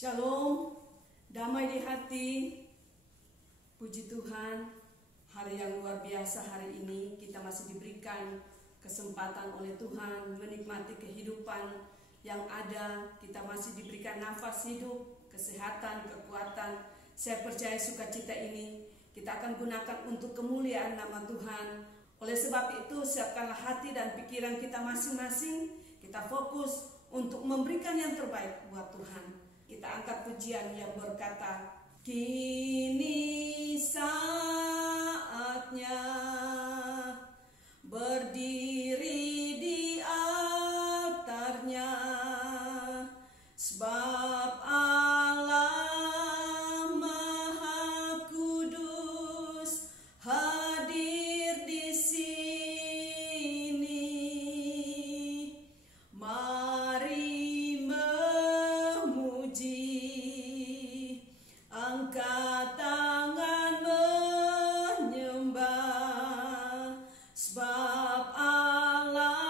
Shalom, damai di hati. Puji Tuhan, hari yang luar biasa hari ini kita masih diberikan kesempatan oleh Tuhan menikmati kehidupan yang ada. Kita masih diberikan nafas hidup, kesehatan, kekuatan. Saya percaya sukacita ini kita akan gunakan untuk kemuliaan nama Tuhan. Oleh sebab itu, siapkanlah hati dan pikiran kita masing-masing. Kita fokus untuk memberikan yang terbaik buat Tuhan. Kita angkat pujian yang berkata, kini saatnya berdiri di altarnya, sebab Allah Maha Kudus hadir di sini. Mari angkat tangan menyembah, sebab Allah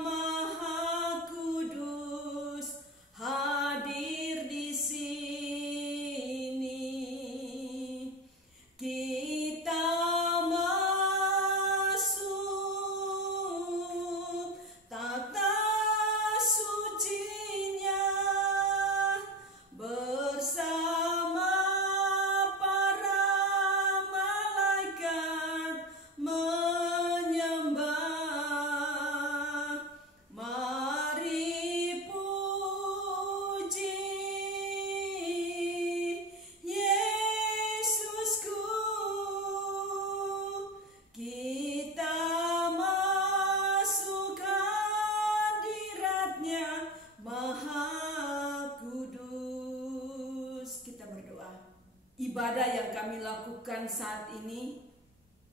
Maha Kudus hadir di sini. Kita masuk tata sucinya bersama para malaikat menyembah. Mari puji Yesusku, kita masuk hadiratnya Maha Kudus. Kita berdoa. Ibadah yang kami lakukan saat ini,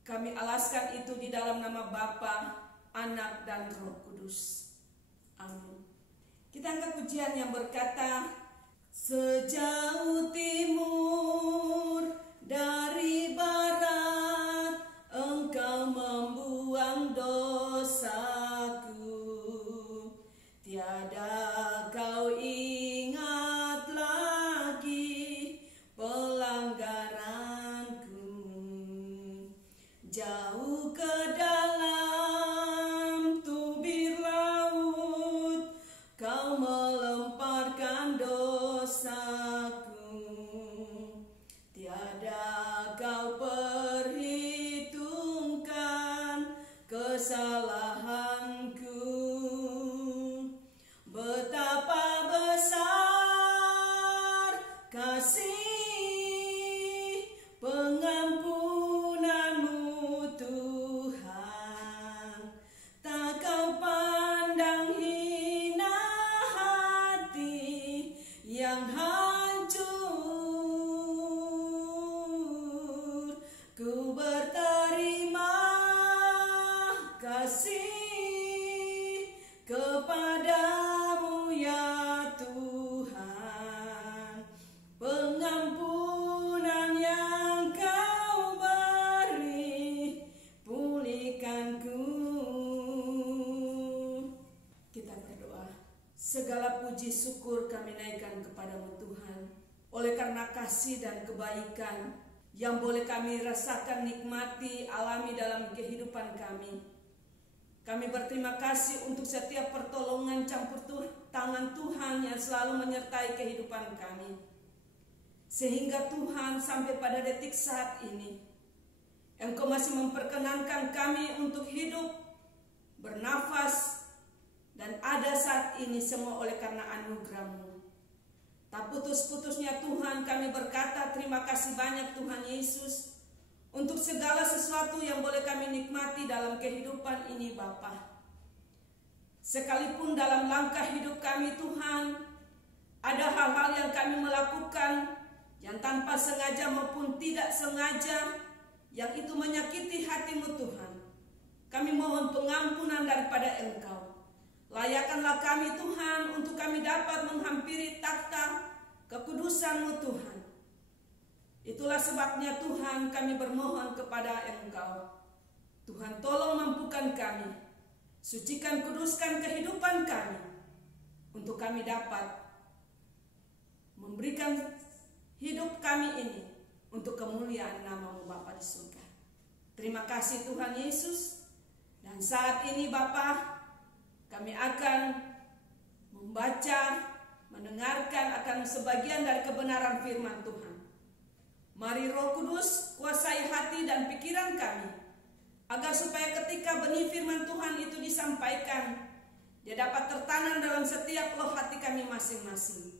kami alaskan itu di dalam nama Bapa, Anak, dan Roh Kudus. Amin. Kita angkat pujian yang berkata, sejauh timur dari barat, Engkau membuang dosaku. Tiada kau ingat lagi pelanggaranku. Jauh ke dalam tubir laut, Kau melemparkan dosaku. Tiada kau perhitungkan kesalahanku. Betapa besar kasih pengampunanmu Tuhan. Tak kau pandang hina hati yang hancur. Ku berterima kasih kepadamu ya Tuhan, pengampunan yang Kau beri, pulihkanku. Kita berdoa. Segala puji syukur kami naikkan kepadamu Tuhan, oleh karena kasih dan kebaikan yang boleh kami rasakan, nikmati, alami dalam kehidupan kami. Kami berterima kasih untuk setiap pertolongan campur tangan Tuhan yang selalu menyertai kehidupan kami. Sehingga Tuhan sampai pada detik saat ini, Engkau masih memperkenankan kami untuk hidup, bernafas, dan ada saat ini semua oleh karena anugerah-Mu. Tak putus-putusnya Tuhan kami berkata terima kasih banyak Tuhan Yesus, untuk segala sesuatu yang boleh kami nikmati dalam kehidupan ini Bapa. Sekalipun dalam langkah hidup kami Tuhan, ada hal-hal yang kami melakukan yang tanpa sengaja maupun tidak sengaja, yang itu menyakiti hati-Mu Tuhan. Kami mohon pengampunan daripada Engkau. Layakkanlah kami Tuhan untuk kami dapat menghampiri takhta kekudusan-Mu Tuhan. Itulah sebabnya Tuhan kami bermohon kepada Engkau. Tuhan tolong mampukan kami, sucikan kuduskan kehidupan kami, untuk kami dapat menjadikan hidup kami ini untuk kemuliaan nama-Mu Bapa di surga. Terima kasih Tuhan Yesus. Dan saat ini Bapa, kami akan membaca, mendengarkan akan sebagian dari kebenaran firman Tuhan. Mari Roh Kudus kuasai hati dan pikiran kami, agar supaya ketika benih firman Tuhan itu disampaikan, dia dapat tertanam dalam setiap loh hati kami masing-masing.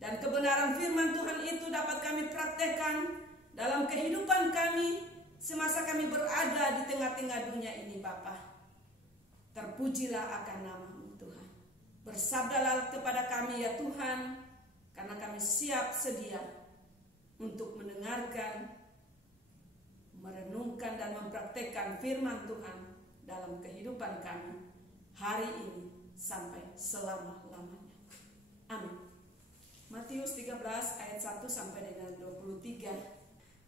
Dan kebenaran firman Tuhan itu dapat kami praktekkan dalam kehidupan kami semasa kami berada di tengah-tengah dunia ini Bapa. Terpujilah akan nama-Mu Tuhan. Bersabdalah kepada kami ya Tuhan, karena kami siap sedia untuk mendengarkan, merenungkan dan mempraktekkan firman Tuhan dalam kehidupan kami hari ini sampai selama-lamanya. Amin. Matius 13 ayat 1 sampai dengan 23.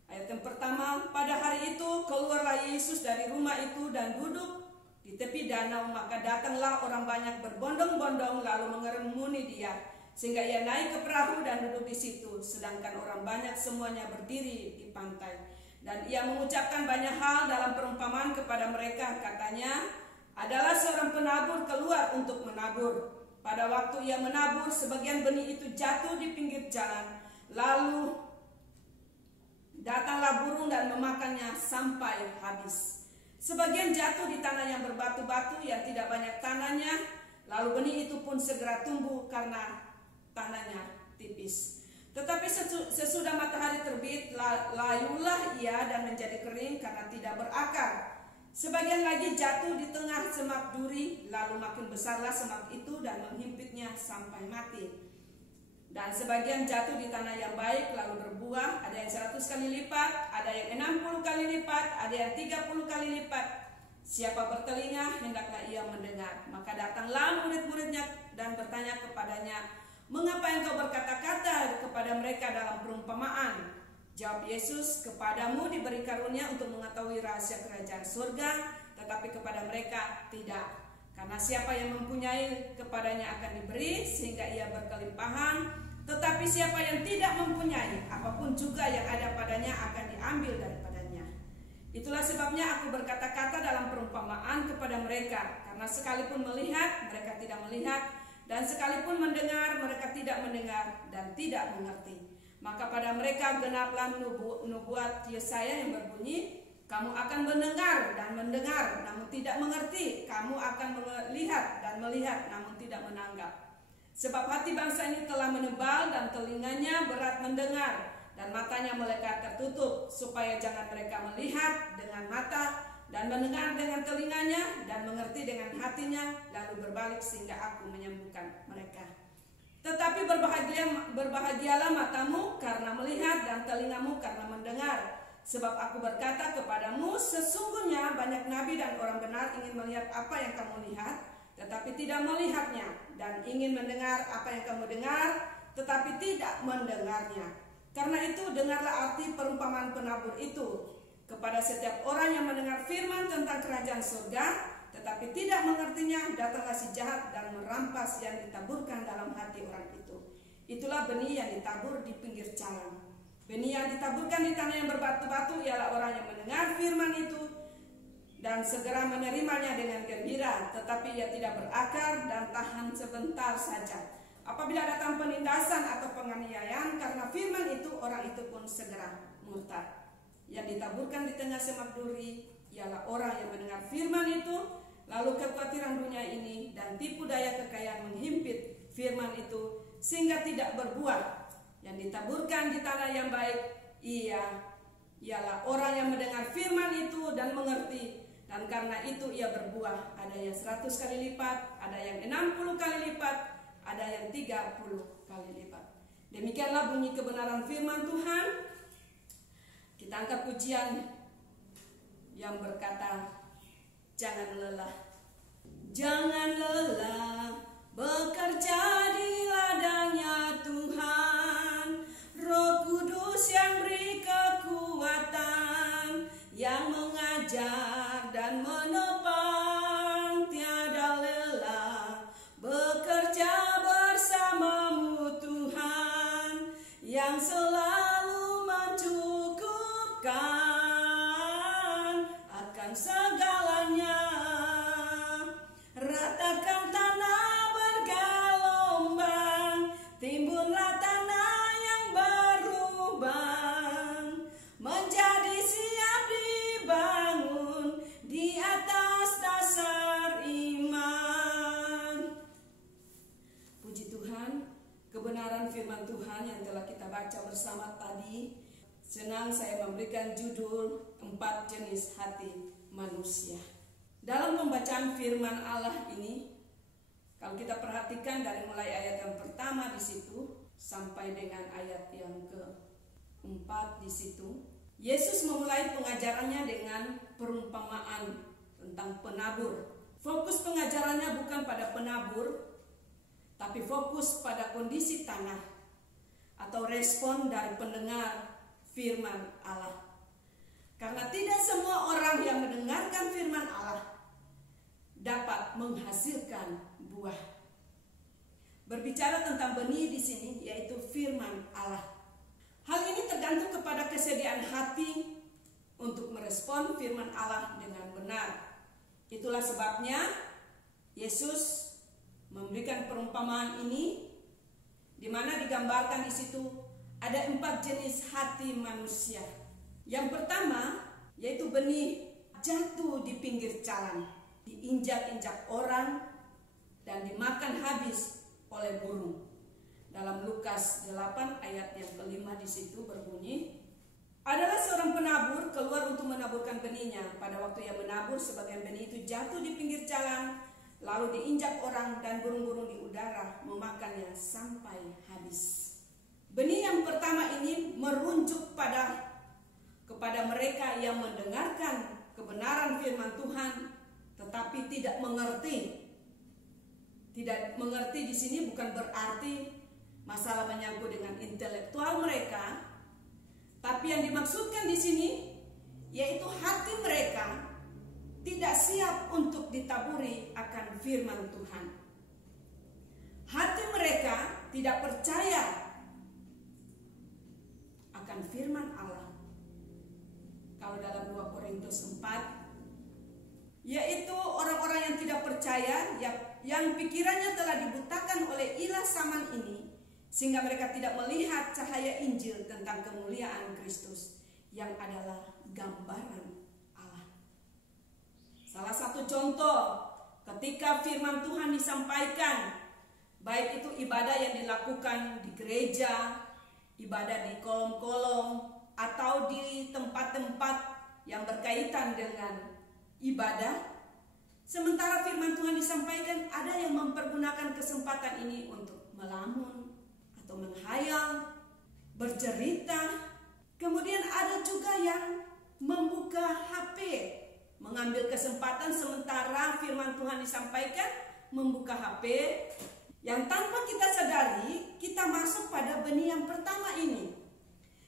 Ayat yang pertama, pada hari itu keluarlah Yesus dari rumah itu dan duduk di tepi danau, maka datanglah orang banyak berbondong-bondong lalu mengerumuni dia, sehingga ia naik ke perahu dan duduk di situ, sedangkan orang banyak semuanya berdiri di pantai. Dan ia mengucapkan banyak hal dalam perumpamaan kepada mereka, katanya, adalah seorang penabur keluar untuk menabur. Pada waktu ia menabur, sebagian benih itu jatuh di pinggir jalan, lalu datanglah burung dan memakannya sampai habis. Sebagian jatuh di tanah yang berbatu-batu yang tidak banyak tanahnya, lalu benih itu pun segera tumbuh karena tanahnya tipis. Tetapi sesudah matahari terbit, layulah ia dan menjadi kering karena tidak berakar. Sebagian lagi jatuh di tengah semak duri, lalu makin besarlah semak itu dan menghimpitnya sampai mati. Dan sebagian jatuh di tanah yang baik lalu berbuah, ada yang 100 kali lipat, ada yang 60 kali lipat, ada yang 30 kali lipat. Siapa bertelinga hendaklah ia mendengar. Maka datanglah murid-muridnya dan bertanya kepadanya, mengapa engkau berkata-kata kepada mereka dalam perumpamaan? Jawab Yesus, kepadamu diberi karunia untuk mengetahui rahasia kerajaan surga, tetapi kepada mereka tidak. Karena siapa yang mempunyai kepadanya akan diberi sehingga ia berkelimpahan, tetapi siapa yang tidak mempunyai, apapun juga yang ada padanya akan diambil daripadanya. Itulah sebabnya aku berkata-kata dalam perumpamaan kepada mereka, karena sekalipun melihat mereka tidak melihat, dan sekalipun mendengar mereka tidak mendengar dan tidak mengerti. Maka pada mereka genaplah nubuat Yesaya yang berbunyi, kamu akan mendengar dan mendengar namun tidak mengerti, kamu akan melihat dan melihat namun tidak menanggap. Sebab hati bangsa ini telah menebal dan telinganya berat mendengar dan matanya mereka tertutup, supaya jangan mereka melihat dengan mata dan mendengar dengan telinganya dan mengerti dengan hatinya, lalu berbalik sehingga aku menyembuhkan mereka. Tetapi berbahagialah matamu karena melihat dan telingamu karena mendengar. Sebab aku berkata kepadamu, sesungguhnya banyak nabi dan orang benar ingin melihat apa yang kamu lihat, tetapi tidak melihatnya, dan ingin mendengar apa yang kamu dengar, tetapi tidak mendengarnya. Karena itu dengarlah arti perumpamaan penabur itu. Kepada setiap orang yang mendengar firman tentang kerajaan surga, tetapi tidak mengertinya, datanglah si jahat dan merampas yang ditaburkan dalam hati orang itu. Itulah benih yang ditabur di pinggir jalan. Benih yang ditaburkan di tanah yang berbatu-batu ialah orang yang mendengar firman itu dan segera menerimanya dengan gembira, tetapi ia tidak berakar dan tahan sebentar saja. Apabila datang penindasan atau penganiayaan karena firman itu, orang itu pun segera murtad. Yang ditaburkan di tengah semak duri ialah orang yang mendengar firman itu, lalu kekhawatiran dunia ini dan tipu daya kekayaan menghimpit firman itu sehingga tidak berbuah. Yang ditaburkan di tanah yang baik ialah orang yang mendengar firman itu dan mengerti, dan karena itu ia berbuah. Ada yang 100 kali lipat, ada yang 60 kali lipat, ada yang 30 kali lipat. Demikianlah bunyi kebenaran firman Tuhan. Kita angkat pujian yang berkata, jangan lelah. Jangan lelah bekerja di ladangnya Tuhan. Roh Kudus yang beri kekuatan, yang mengajar dan menopang, tiada lelah bekerja bersamamu Tuhan. yang selalu mencukupkan akan segalanya. Ratakan tanah bergelombang, timbunlah tanah yang berlubang, menjadi siap dibangun di atas dasar iman. Puji Tuhan, kebenaran firman Tuhan yang telah kita baca bersama tadi, senang saya memberikan judul 4 jenis hati manusia. Dalam pembacaan firman Allah ini, kalau kita perhatikan dari mulai ayat yang pertama di situ sampai dengan ayat yang keempat di situ, Yesus memulai pengajarannya dengan perumpamaan tentang penabur. Fokus pengajarannya bukan pada penabur, tapi fokus pada kondisi tanah atau respon dari pendengar firman Allah. Karena tidak semua orang yang mendengarkan firman Allah dapat menghasilkan buah. Berbicara tentang benih di sini yaitu firman Allah. Hal ini tergantung kepada kesediaan hati untuk merespon firman Allah dengan benar. Itulah sebabnya Yesus memberikan perumpamaan ini, di mana digambarkan di situ ada 4 jenis hati manusia. Yang pertama yaitu benih jatuh di pinggir jalan, diinjak-injak orang dan dimakan habis oleh burung. Dalam Lukas 8 ayat yang kelima di situ berbunyi, adalah seorang penabur keluar untuk menaburkan benihnya. Pada waktu ia menabur, sebagian benih itu jatuh di pinggir jalan, lalu diinjak orang dan burung-burung di udara memakannya sampai habis. Benih yang pertama ini merujuk kepada mereka yang mendengarkan kebenaran firman Tuhan tetapi tidak mengerti. Tidak mengerti di sini bukan berarti masalah menyangkut dengan intelektual mereka, tapi yang dimaksudkan di sini yaitu hati mereka tidak siap untuk ditaburi akan firman Tuhan. Hati mereka tidak percaya akan firman Allah. Kalau dalam 2 Korintus 4, yaitu orang-orang yang tidak percaya, yang pikirannya telah dibutakan oleh ilah zaman ini, sehingga mereka tidak melihat cahaya Injil tentang kemuliaan Kristus yang adalah gambaran Allah. Salah satu contoh ketika firman Tuhan disampaikan, baik itu ibadah yang dilakukan di gereja, ibadah di kolom-kolom, atau di tempat-tempat yang berkaitan dengan ibadah, sementara firman Tuhan disampaikan, ada yang mempergunakan kesempatan ini untuk melamun atau menghayal, bercerita. Kemudian ada juga yang membuka HP, mengambil kesempatan sementara firman Tuhan disampaikan, membuka HP, yang tanpa kita sadari kita masuk pada benih yang pertama ini.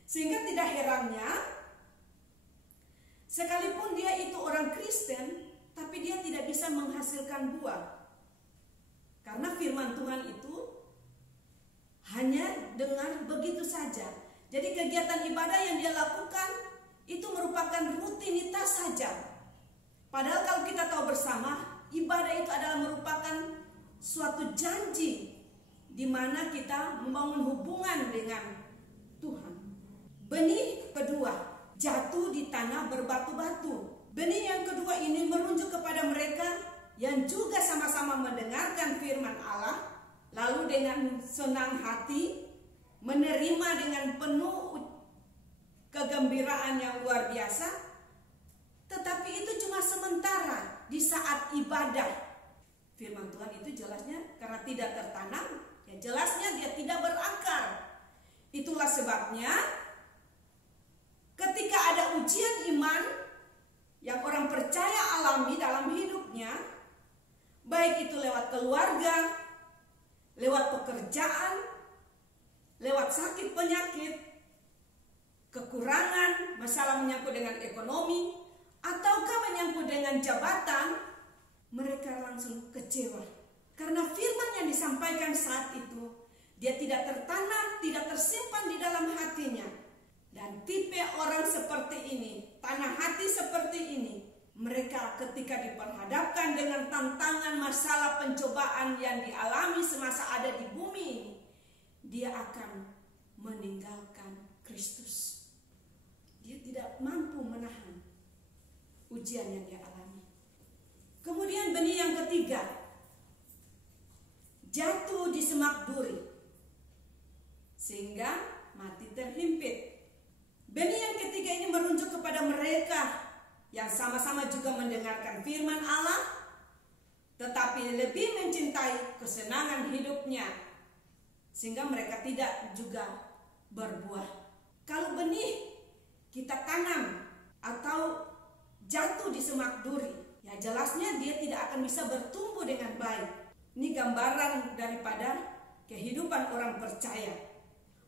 Sehingga tidak herannya, sekalipun dia itu orang Kristen, tapi dia tidak bisa menghasilkan buah. Karena firman Tuhan itu hanya dengar begitu saja. Jadi kegiatan ibadah yang dia lakukan itu merupakan rutinitas saja. Padahal kalau kita tahu bersama, ibadah itu adalah merupakan suatu janji di mana kita membangun hubungan dengan Tuhan. Benih kedua jatuh di tanah berbatu-batu. Benih yang kedua ini merujuk kepada mereka yang juga sama-sama mendengarkan firman Allah, lalu dengan senang hati menerima dengan penuh kegembiraan yang luar biasa. Tetapi itu cuma sementara di saat ibadah. Firman Tuhan itu jelasnya karena tidak tertanam, ya jelasnya dia tidak berakar. Itulah sebabnya ketika ada ujian iman yang orang percaya alami dalam hidupnya, baik itu lewat keluarga, lewat pekerjaan, lewat sakit penyakit, kekurangan, masalah menyangkut dengan ekonomi, ataukah menyangkut dengan jabatan, mereka langsung kecewa. Karena firman yang disampaikan saat itu, dia tidak tertanam, tidak tersimpan disimpan di dalam hatinya. Dan tipe orang seperti ini, tanah hati seperti ini, mereka ketika diperhadapkan dengan tantangan, masalah, pencobaan yang dialami semasa ada di bumi ini, dia akan meninggalkan Kristus. Dia tidak mampu menahan ujian yang dia alami. Kemudian benih yang ketiga, jatuh di semak duri sehingga mati terhimpit. Benih yang ketiga ini merujuk kepada mereka yang sama-sama juga mendengarkan firman Allah, tetapi lebih mencintai kesenangan hidupnya, sehingga mereka tidak juga berbuah. Kalau benih kita tanam atau jatuh di semak duri, ya jelasnya dia tidak akan bisa bertumbuh dengan baik. Ini gambaran daripada kehidupan orang percaya.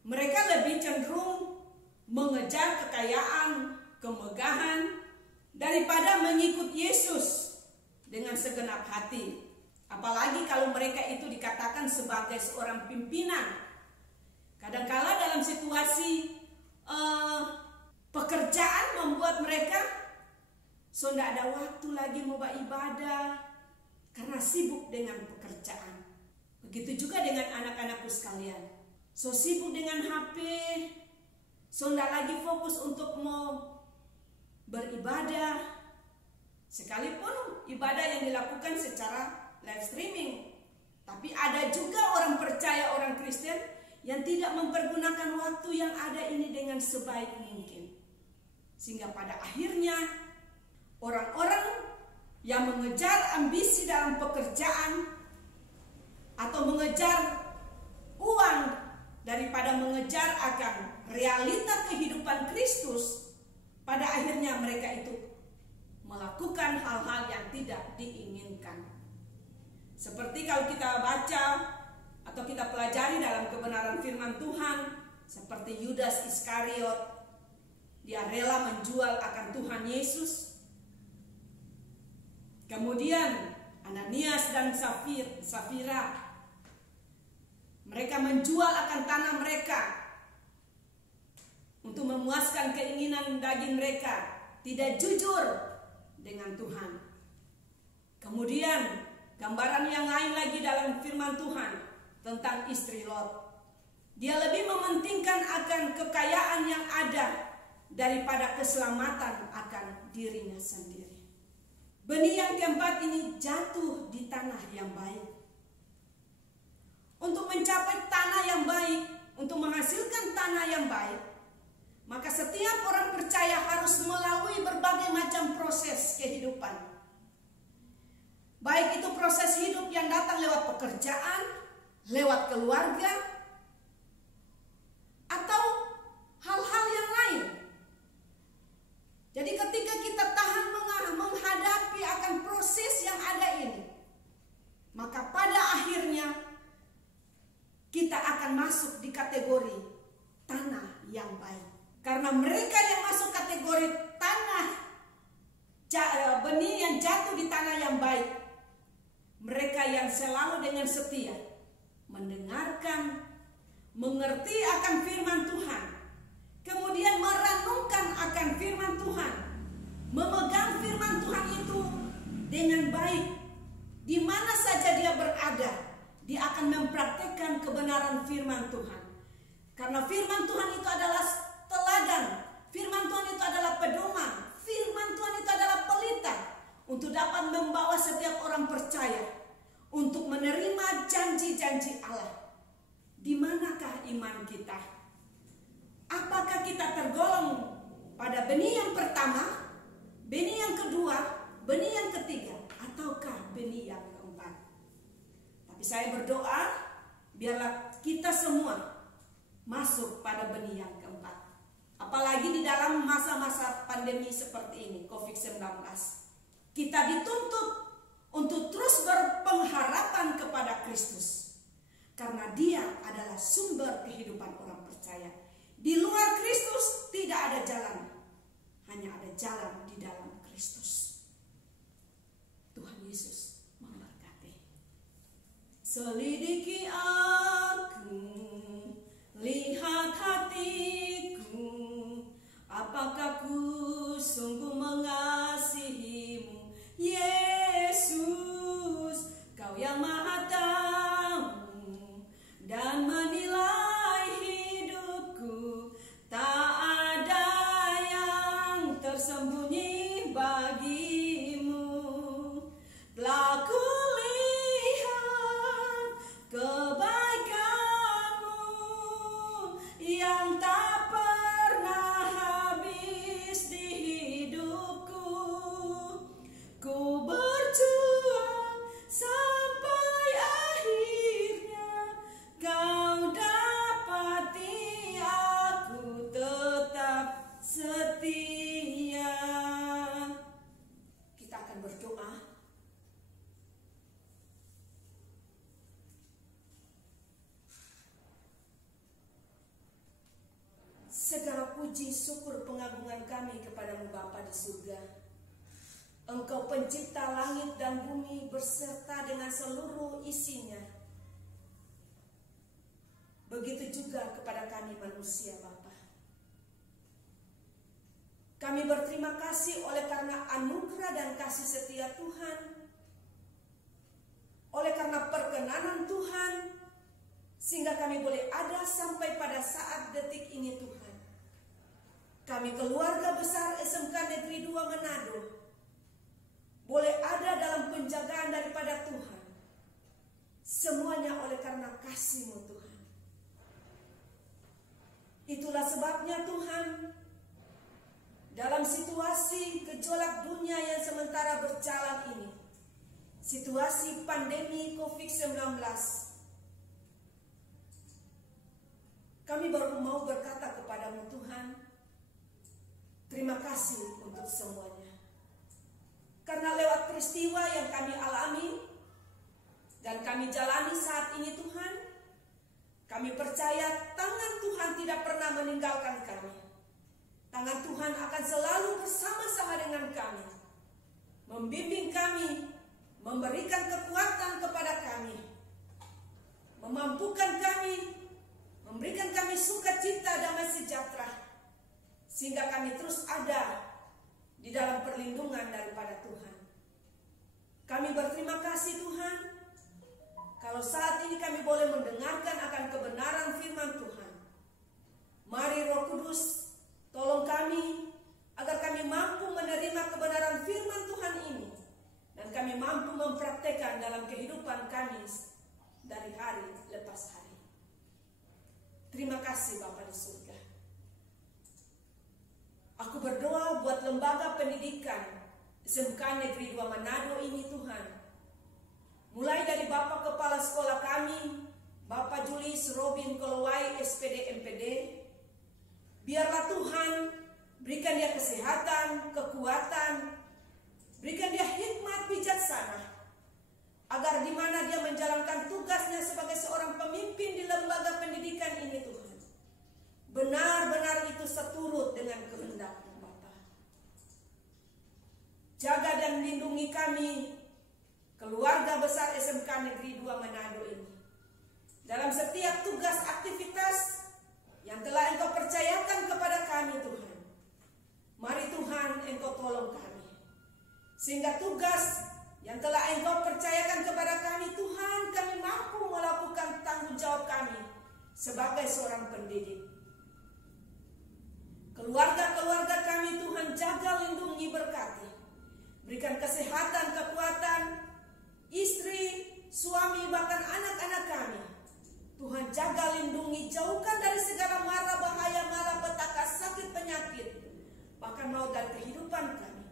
Mereka lebih cenderung mengejar kekayaan, kemegahan, daripada mengikut Yesus dengan segenap hati. Apalagi kalau mereka itu dikatakan sebagai seorang pimpinan. Kadangkala dalam situasi pekerjaan membuat mereka tidak ada waktu lagi mau beribadah karena sibuk dengan pekerjaan. Begitu juga dengan anak-anakku sekalian. So sibuk dengan HP, tidak lagi fokus untuk mau beribadah. Sekalipun ibadah yang dilakukan secara live streaming, tapi ada juga orang percaya, orang Kristen yang tidak mempergunakan waktu yang ada ini dengan sebaik mungkin. Sehingga pada akhirnya orang-orang yang mengejar ambisi dalam pekerjaan atau mengejar uang daripada mengejar akan realita kehidupan Kristus, pada akhirnya mereka itu melakukan hal-hal yang tidak diinginkan. Seperti kalau kita baca atau kita pelajari dalam kebenaran firman Tuhan, seperti Yudas Iskariot, dia rela menjual akan Tuhan Yesus. Kemudian Ananias dan Safira, mereka menjual akan tanah mereka untuk memuaskan keinginan daging mereka, tidak jujur dengan Tuhan. Kemudian gambaran yang lain lagi dalam firman Tuhan tentang istri Lot. Dia lebih mementingkan akan kekayaan yang ada daripada keselamatan akan dirinya sendiri. Benih yang keempat ini jatuh di tanah yang baik. Untuk mencapai tanah yang baik, untuk menghasilkan tanah yang baik, maka setiap orang percaya harus melalui berbagai macam proses kehidupan. Baik itu proses hidup yang datang lewat pekerjaan, lewat keluarga, atau hal-hal yang lain. Jadi ketika kita tahan menghadapi akan proses yang ada ini, maka pada akhirnya kita akan masuk di kategori tanah yang baik. Karena mereka yang masuk kategori tanah benih yang jatuh di tanah yang baik, mereka yang selalu dengan setia mendengarkan, mengerti akan firman Tuhan, kemudian merenungkan akan firman Tuhan, memegang firman Tuhan itu dengan baik. Di mana saja dia berada, dia akan mempraktikkan kebenaran firman Tuhan. Karena firman Tuhan itu adalah teladan, firman Tuhan itu adalah pedoman, firman Tuhan itu adalah pelita untuk dapat membawa setiap orang percaya untuk menerima janji-janji Allah. Di manakah iman kita? Apakah kita tergolong pada benih yang pertama, benih yang kedua, benih yang ketiga, ataukah benih yang keempat? Tapi saya berdoa biarlah kita semua masuk pada benih yang keempat. Apalagi di dalam masa-masa pandemi seperti ini, COVID-19. Kita dituntut untuk terus berpengharapan kepada Kristus. Karena dia adalah sumber kehidupan orang percaya. Di luar Kristus tidak ada jalan. Hanya ada jalan di dalam Kristus. Tuhan Yesus memberkati. Selidiki aku, lihat hati hatiku, apakah ku sungguh mengasihimu, Yesus, Kau yang Maha Tahu dan menilai hidupku. Tak ada yang tersembunyi bagimu. Telah kulihat kebaikanmu yang tak pernah habis di hidupku. Ku berjuang sampai akhirnya Kau dapati aku tetap setia. Kita akan berdoa. Segala puji syukur pengagungan kami kepadamu Bapa di surga. Engkau pencipta langit dan bumi beserta dengan seluruh isinya. Begitu juga kepada kami manusia Bapa. Kami berterima kasih oleh karena anugerah dan kasih setia Tuhan. Oleh karena perkenanan Tuhan, sehingga kami boleh ada sampai pada saat detik ini Tuhan. Kami keluarga besar SMK Negeri 2 Manado boleh ada dalam penjagaan daripada Tuhan. Semuanya oleh karena kasih-Mu Tuhan. Itulah sebabnya Tuhan, dalam situasi gejolak dunia yang sementara berjalan ini, situasi pandemi COVID-19, kami baru mau berkata kepadamu Tuhan, terima kasih untuk semuanya. Karena lewat peristiwa yang kami alami dan kami jalani saat ini Tuhan, kami percaya tangan Tuhan tidak pernah meninggalkan kami. Tangan Tuhan akan selalu bersama-sama dengan kami, membimbing kami, memberikan kekuatan kepada kami, memampukan kami, memberikan kami sukacita damai sejahtera, sehingga kami terus ada di dalam perlindungan daripada Tuhan. Kami berterima kasih Tuhan, kalau saat ini kami boleh mendengarkan akan kebenaran firman Tuhan. Mari Roh Kudus, tolong kami agar kami mampu menerima kebenaran firman Tuhan ini, dan kami mampu mempraktekkan dalam kehidupan kami dari hari lepas hari. Terima kasih Bapa di surga. Aku berdoa buat lembaga pendidikan SMK Negeri 2 Manado ini Tuhan. Mulai dari Bapak Kepala Sekolah kami, Bapak Julius Robin Kolowai SPD MPD. Biarlah Tuhan berikan dia kesehatan, kekuatan, berikan dia hikmat bijaksana, agar di mana dia menjalankan tugasnya sebagai seorang pemimpin di lembaga pendidikan ini Tuhan, benar-benar itu seturut dengan kehendak-Mu Bapa. Jaga dan lindungi kami, keluarga besar SMK Negeri 2 Manado ini, dalam setiap tugas aktivitas yang telah Engkau percayakan kepada kami Tuhan. Mari Tuhan Engkau tolong kami, sehingga tugas yang telah Engkau percayakan kepada kami Tuhan, kami mampu melakukan tanggung jawab kami sebagai seorang pendidik. Keluarga-keluarga kami Tuhan jaga, lindungi, berkati. Berikan kesehatan, kekuatan, istri, suami, bahkan anak-anak kami. Tuhan jaga, lindungi, jauhkan dari segala mara bahaya, malapetaka, sakit, penyakit, bahkan maut dari kehidupan kami.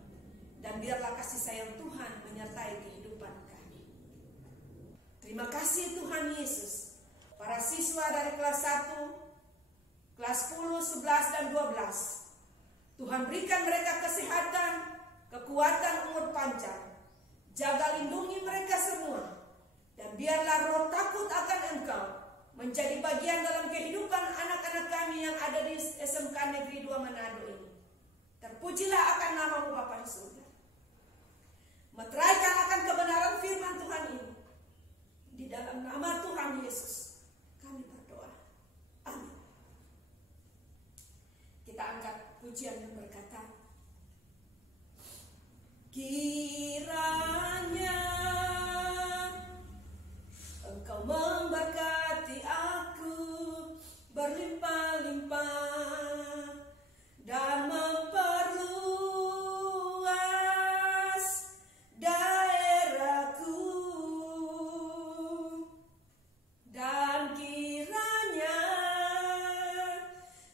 Dan biarlah kasih sayang Tuhan menyertai kehidupan kami. Terima kasih Tuhan Yesus. Para siswa dari kelas 1, kelas 10, 11, dan 12. Tuhan berikan mereka kesehatan, kekuatan, umur panjang. Jaga, lindungi mereka semua. Dan biarlah roh takut akan Engkau menjadi bagian dalam kehidupan anak-anak kami yang ada di SMK Negeri 2 Manado ini. Terpujilah akan nama-Mu Bapa di surga. Meteraikan akan kebenaran firman Tuhan ini. Di dalam nama Tuhan Yesus kami berdoa. Amin. Kita angkat pujian dan berkata, kiranya Engkau memberkati aku berlimpah-limpah dan memperluas daerahku, dan kiranya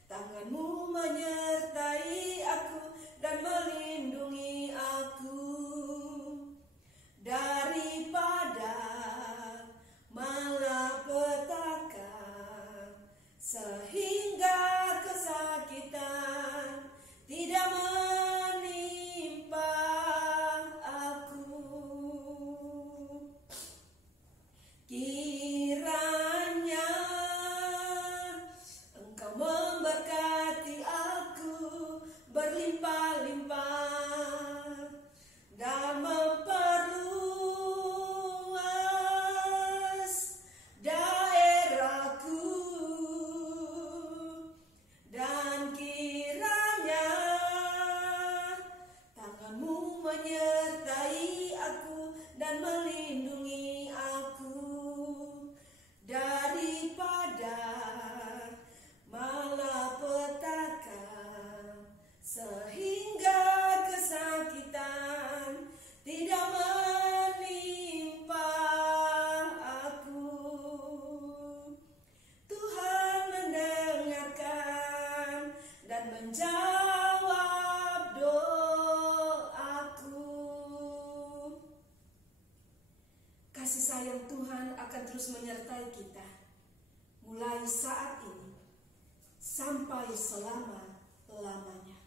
tangan-Mu menyertai aku dan melindungi aku daripada malapetaka, sehingga kesakitan tidak menimpa aku. Kiranya Engkau memberkati aku berlimpah-limpah dan memperluas daerahku, dan kiranya tangan-Mu menyertai aku dan melindungi aku daripada malapetaka, sehingga kesakitan tidak menimpa aku. Tuhan mendengarkan dan menjawab doaku. Kasih sayang Tuhan akan terus menyertai kita, mulai saat ini sampai selama-lamanya.